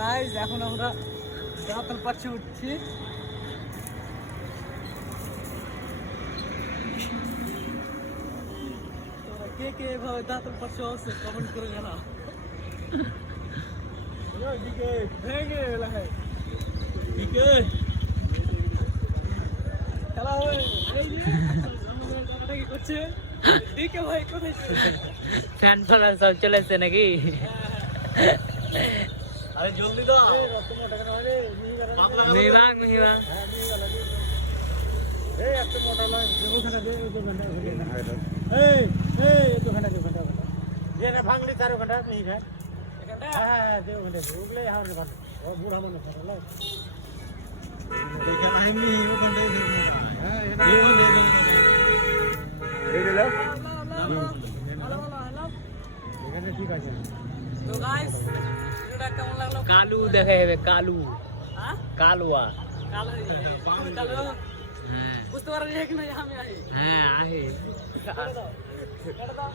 Guys এখন আমরা দাঁতল পাচ্ছে উঠছি। তোরা কে কে এভাবে দাঁতল পাচ্ছে আছে কমেন্ট করে জানাও। ভেঙে গেল হ্যাঁ খেলা হবে কি করছে ডিকে ভাই কোথায় ফ্যান ফলার সব চলেছে নাকি? আরে জলদি দাও মিহিবাং মিহিবাং এই একটা মোটা নয় ওখানে দে ওখানে এই এই ওখানে যে না ভাঙলি তার ওখানে নেই খায় এখানে হ্যাঁ দে ওখানে ওগুলাই হাওয়ার ভালো ও বুড়া মনে করে লাই দেখে আইনি ওখানে হ্যাঁ এই দিলো এখানে ঠিক আছে। তো গাইস ভিডিওটা কেমন লাগলো? কালু দেখে হবে কালু হ্যাঁ কালুয়া কালো কালো বুঝতে পারলি কি না আমি আই হ্যাঁ আহে কেটে দাও